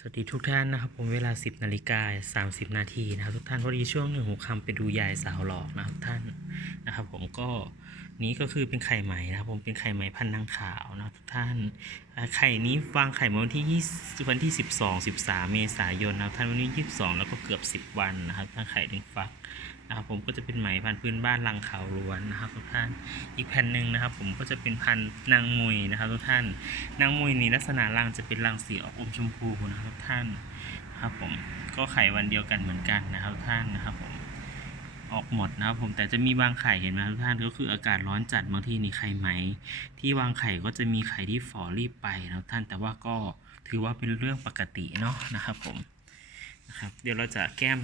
สวัสดีทุกท่านนะครับผมเวลา 10นาฬิกา30 นาทีนะครับทุกท่านพอดีช่วงหนึ่งหัวคำไปดูยายสาวหลอกนะครับท่านนะครับ ผมก็นี้ก็คือเป็นไข่ไหมนะครับ ผมเป็นไข่ไหมพันนางขาวนะทุกท่านไข่นี้วางไข่มาวันที่20วันที่ 12 13 เมษายนนะครับท่านวันนี้ 22 แล้วก็เกือบ 10 วันนะครับท่านไข่ดึงฟัก นะครับผมก็จะเป็นไหมพันธุ์พื้นบ้านลังขาวล้วนนะครับทุกท่าน อีกแผ่นหนึ่งนะครับ ผมก็จะเป็นพันธุ์นางมุยนะครับทุกท่าน นางมุยนี่ลักษณะรังจะเป็นรังสีออกอมชมพูนะครับท่านนะครับผมก็ไข่วันเดียวกันเหมือนกันนะครับท่านนะครับผมออกหมดนะครับผมแต่จะมีบางไข่เห็นไหมทุกท่านก็คืออากาศร้อนจัดบางทีนี่ไข่ไหม ที่วางไข่ก็จะมีไข่ที่ฝ่อรีบไปนะครับท่านแต่ว่าก็ถือว่าเป็นเรื่องปกติเนาะนะครับผมนะครับเดี๋ยวเราจะแก้ม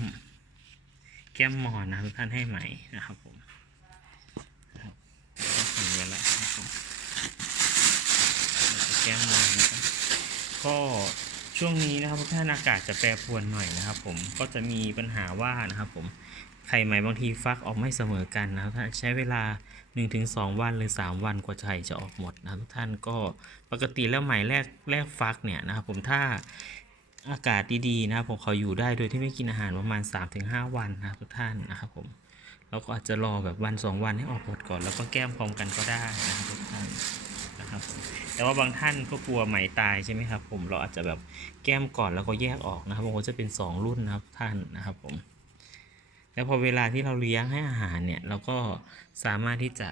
แก้มมอนนะทุกท่านให้ไหมนะครับผมถึงเวลานะครับผมแก้มมอนนะครับก็ช่วงนี้นะครับทุกท่านอากาศจะแปรปรวนหน่อยนะครับ ผมก็จะมีปัญหาว่านะครับ ผมไข่ไหมบางทีฟักออกไม่เสมอกันนะครับท่าใช้เวลา 1-2 วันหรือ 3 วันกว่าไข่จะออกหมดนะทุกท่านก็ปกติแล้วไหมแรกแรกฟักเนี่ยนะครับผมถ้า อากาศดีๆนะครับผมเขาอยู่ได้โดยที่ไม่กินอาหารประมาณ 3-5 วันนะครับทุกท่านนะครับผมเราก็อาจจะรอแบบวัน 2 วันให้ออกหมดก่อน แล้วก็แก้มพร้อมกันก็ได้นะครับทุกท่านนะครับแต่ว่าบางท่านก็กลัวไหมตายใช่ไหมครับผมเราอาจจะแบบแก้มก่อนแล้วก็แยกออกนะครับบางคนจะเป็น 2 รุ่นนะครับท่านนะครับผมแล้วพอเวลาที่เราเลี้ยงให้อาหารเนี่ยเราก็สามารถที่จะ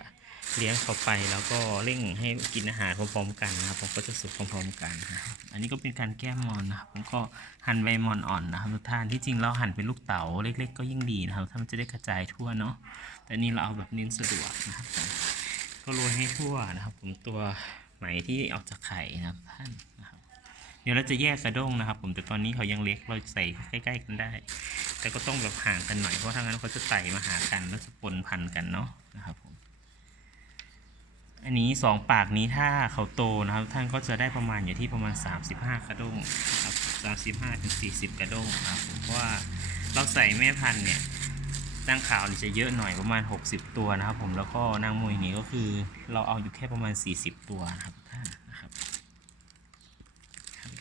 เลี้ยงเขาไปแล้วก็เร่งให้กินอาหารพร้อมๆกันนะครับผมก็จะสุกพร้อมๆกันนะครับอันนี้ก็เป็นการแก้มมอนนะครับผมก็หั่นใบมอนอ่อนนะครับทุกท่านที่จริงเราหั่นเป็นลูกเต๋าเล็ก ๆ ก็ยิ่งดีนะครับถ้ามันจะได้กระจายทั่วเนาะแต่นี่เราเอาแบบเน้นสะดวกนะครับก็โรยให้ทั่วนะครับผมตัวไหมที่ออกจากไข่นะครับท่านนะครับเดี๋ยวเราจะแยกกระด้งนะครับ ผมแต่ตอนนี้เขายังเล็กเราใส่ใกล้ ๆ กันได้ แต่ก็ต้องแบบห่างกันหน่อยเพราะถ้างั้นเขาจะไต่มาหากันแล้วจะปนพันกันเนาะนะครับผม อันนี้สองปากนี้ถ้าเขาโตนะครับ ท่านก็จะได้ประมาณอยู่ที่ประมาณ 35 กระด้งนะครับ35ถึง40 กระด้งนะครับผมเพราะว่าเราใส่แม่พันธุ์เนี่ยนางขาวจะเยอะหน่อยประมาณ 60 ตัวนะครับ ผมแล้วก็นางมวยนี่ก็คือเราเอาอยู่แค่ประมาณ 40 ตัวนะครับท่านนะครับ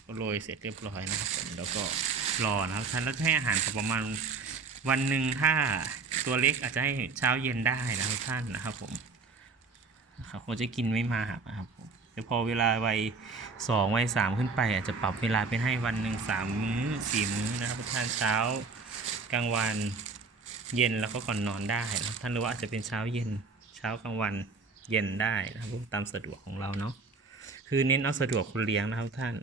ก็โรยเสร็จเรียบร้อยนะครับผมแล้วก็รอนะครับท่านแล้วให้อาหารเขาประมาณวันหนึ่งถ้าตัวเล็กอาจจะให้เช้าเย็นได้นะครับท่านนะครับผม นะครับเขาจะกินไม่มากนะครับแต่พอเวลาวัยสองวัยสามขึ้นไป อาจจะปรับเวลาเป็นให้วันหนึ่งสามมื้อสี่มื้อนะครับท่านเช้ากลางวันเย็นแล้วก็ก่อนนอนได้นะท่านหรือว่าอาจจะเป็นเช้าเย็นเช้ากลางวันเย็นได้นะครับตามสะดวกของเราเนาะคือเน้นเอาสะดวกคนเลี้ยงนะครับท่าน